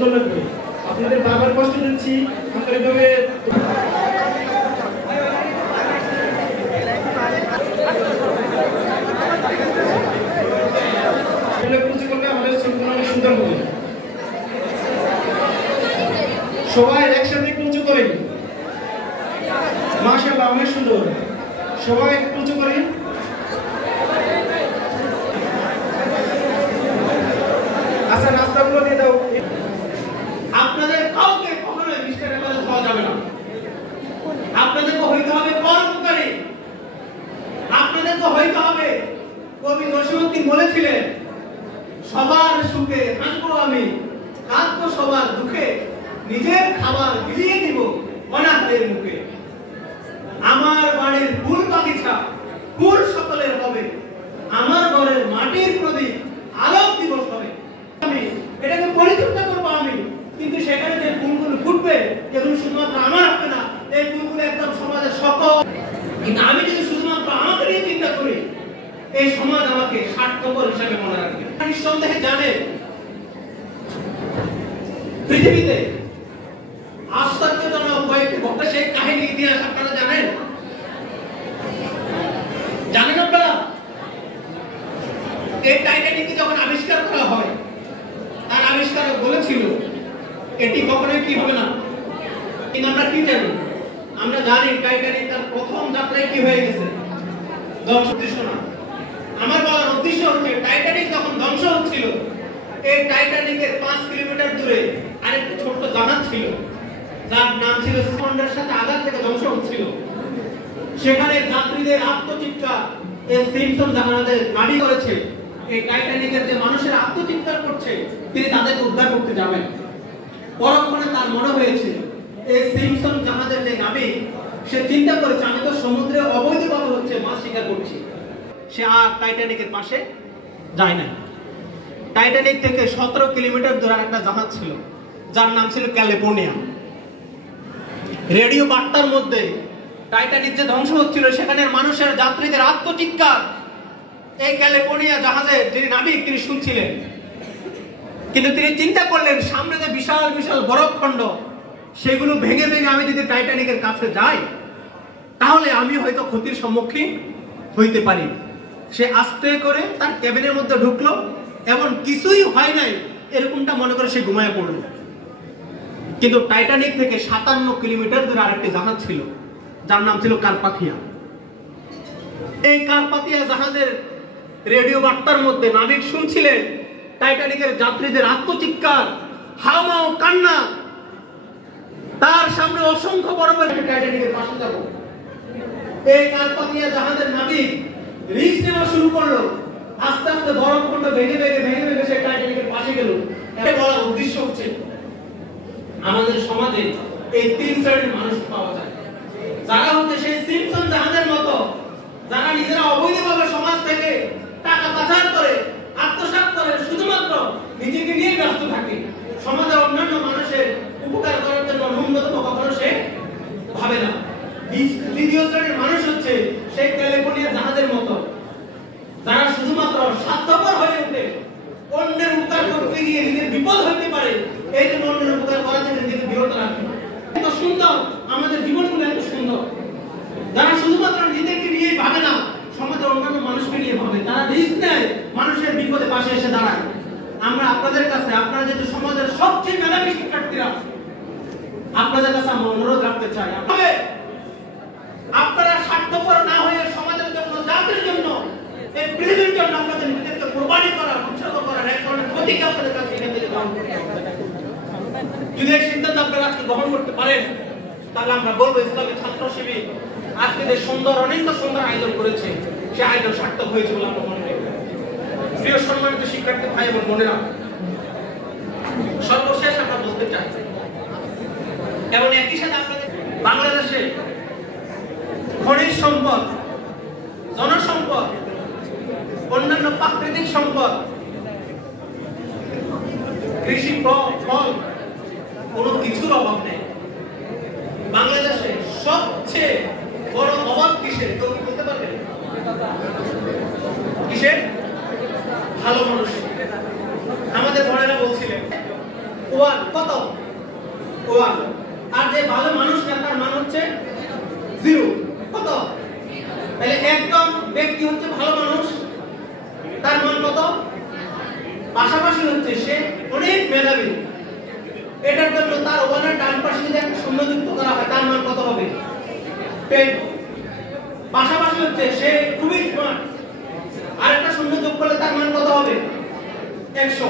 সুন্দর লাগবে। আপনাদের বারবার কষ্ট দিচ্ছি, আন্তরিকভাবে সুন্দর হবে। সবাই একসাথে কুঞ্চু করেন, মাশাআল্লাহ অনেক সুন্দর। সবাই কুঞ্চু করেন। আচ্ছা নাস্তাগুলো দিয়ে দাও। আপনাদের কাউকে কখনো মিষ্টার করে খাওয়া যাবে না। আপনাদেরকে হইতে হবে পরোপকারী। আপনাদেরকে হইতে হবে, কবি জসীমউদ্দিন বলেছিলেন, সবার সুখে হাসবো আমি, কাঁদবো সবার দুঃখে, নিজের খাবার বিলিয়ে দিব অনাথের মুখে। আমার বাড়ির ফুল বাগিচা ফুল সকলের হবে, আমার ঘরের মাটির প্রদীপ আলোক দিবস হবে। আমি এটাকে পরিচর্যা করবো আমি, কিন্তু সেখানে যে ফুলগুলো ফুটবে এগুলো শুধুমাত্র আমার হবে না, এই ফুলগুলো একদম সমাজের সকল। কিন্তু আমি যদি শুধুমাত্র আমাকে নিয়ে চিন্তা করি, এই সমাজ আমাকে স্বার্থপর হিসাবে মনে রাখবে। নিঃসন্দেহে জানেন পৃথিবীতে আশ্চর্যজনক কয়েকটি ঘটনা, সেই কাহিনী ইতিহাস আপনারা জানেন? জানেন আপনারা? এই টাইটানিককে যখন আবিষ্কার করা হয়, তার আবিষ্কারক বলেছিল এটি কখনোই কি হবে না। কিন্তু আমরা কি জানি? আমরা জানি টাইটানিক তার প্রথম যাত্রায় কি হয়ে গেছে, ধ্বংস। উদ্দেশ্য না, আমার বলার উদ্দেশ্য হচ্ছে টাইটানিক যখন ধ্বংস হচ্ছিল, এই টাইটানিকের 5 কিলোমিটার দূরে আরেকটা ছোট্ট জাহাজ ছিল, যার নাম ছিল সমুদ্রের সাথে আঘাত থেকে ধ্বংস হচ্ছিল। সেখানে যাত্রীদের আত্মচিৎকার এই সিম্পসন জাহাজের নাড়ি করেছে। এই টাইটানিকের যে মানুষের আত্মচিৎকার করছে, তিনি তাদেরকে উদ্ধার করতে যাবেন। পরক্ষণে তার মনে হয়েছে এই সিম্পসন জাহাজের যে নাবিক, সে চিন্তা করেছে আমি তো সমুদ্রে অবৈধভাবে হচ্ছে মাছ শিকার করছি। সে আর টাইটানিকের পাশে যায় না। টাইটানিক থেকে 17 কিলোমিটার দূরে একটা জাহাজ ছিল, যার নাম ছিল ক্যালিফোর্নিয়া। রেডিও বার্তার মধ্যে টাইটানিক যে ধ্বংস হচ্ছিল সেখানের মানুষের যাত্রীদের আত্মচিৎকার এই ক্যালিফোর্নিয়া জাহাজের যিনি নাবিক তিনি শুনছিলেন। কিন্তু তিনি চিন্তা করলেন সামনে যে বিশাল বিশাল বরফখণ্ড, সেগুলো ভেঙে ভেঙে আমি যদি টাইটানিকের কাছে যাই তাহলে আমি হয়তো ক্ষতির সম্মুখীন হইতে পারি। সে আস্তে করে তার ক্যাবিনের মধ্যে ঢুকলো, এমন কিছুই হয় নাই এরকমটা মনে করে সে ঘুমায় পড়ল। কিন্তু টাইটানিক থেকে 57 কিলোমিটার দূরে আরেকটি জাহাজ ছিল, যার নাম ছিল কার্পাথিয়া। এই কার্পাথিয়া জাহাজের রেডিও বার্তার মধ্যে নাবিক শুনছিলেন টাইটানিকের যাত্রীদের আত্মচিৎকার, হাওমাও কান্না। তার সামনে অসংখ্য বরফের টাইটানিকের পাশে যাব। এই কার্পাথিয়া জাহাজের নাবিক রিস্ক নেওয়া শুরু করলো। আস্তে আস্তে বরফখণ্ড ভেঙে ভেঙে ভেঙে ভেঙে সে টাইটানিকের পাশে গেল। এটা বলার উদ্দেশ্য হচ্ছে আমাদের সমাজে এই 3 শ্রেণীর মানুষ পাওয়া যায়, যারা হচ্ছে সেই সিম্পসন জাহাজের মতো, যারা নিজেরা অবৈধভাবে সমাজ থেকে টাকা পাচার করে আত্মসাৎ করে শুধুমাত্র নিজেকে নিয়ে ব্যস্ত থাকে। সমাজের অন্যান্য মানুষের উপকার করার জন্য ন্যূনতম কখনো সে ভাবে না। দ্বিতীয় শ্রেণীর মানুষ হচ্ছে সেই ক্যালিফোর্নিয়া জাহাজের মতো, যারা শুধুমাত্র স্বার্থপর হয়ে ওঠে, অন্যের উপকার করতে গিয়ে নিজের বিপদ হইতে পারে, এই জন্য অন্যের উপকার করা থেকে নিজেকে বিরত রাখে। এত সুন্দর আমাদের জীবনগুলো, এত সুন্দর। যারা শুধুমাত্র নিজেকে নিয়ে ভাবে না, সমাজের অন্যান্য মানুষকে নিয়ে ভাবে, তারা রিস্ক নেয়, মানুষের বিপদে পাশে এসে দাঁড়ায়। আমরা আপনাদের কাছে, আপনারা যেহেতু সমাজের সবচেয়ে মেধাবী শিক্ষার্থীরা, আপনাদের কাছে আমরা অনুরোধ রাখতে চাই, আপনারা স্বার্থপর না হয়ে সমাজের জন্য, জাতির জন্য, এই পৃথিবীর জন্য আপনাদের নিজেদেরকে কোরবানি করা, উৎসর্গ করার এক ধরনের প্রতিজ্ঞা আপনাদের কাছে এখান থেকে গ্রহণ করতে হবে। যদি এই সিদ্ধান্ত আপনারা আজকে গ্রহণ করতে পারেন, তাহলে আমরা বলবো ইসলামী ছাত্র শিবির আজকে যে সুন্দর, অনেক সুন্দর আয়োজন করেছে, সে আয়োজন সার্থক হয়েছে বলে আমরা মনে করি। প্রিয় সম্মানিত শিক্ষার্থী ভাই এবং বোনেরা, সর্বশেষ আমরা বলতে চাই, এবং একই সাথে আপনাদের বাংলাদেশে খনিজ সম্পদ, জনসম্পদ, অন্যান্য প্রাকৃতিক সম্পদ, কৃষি, ফল, কোনো কিছুর অভাব নেই। বাংলাদেশে সবচেয়ে বড় অভাব কিসের, কেউ কি বলতে পারবে? কিসের? ভালো মানুষ। আমাদের বড়রা বলছিলেন ওয়ান কত ওয়ান। আর যে ভালো মানুষ না তার মান হচ্ছে জিরো কত। তাহলে একদম ব্যক্তি হচ্ছে ভালো মানুষ, তার মান কত, পাশাপাশি হচ্ছে সে অনেক মেধাবী, এটার জন্য তার ওয়ানের ডান পাশে যদি একটা শূন্য যুক্ত করা হয় তার মান কত হবে 10। পাশাপাশি হচ্ছে সে খুবই স্মার্ট, আর একটা শূন্য যোগ করলে তার মান কত হবে 100।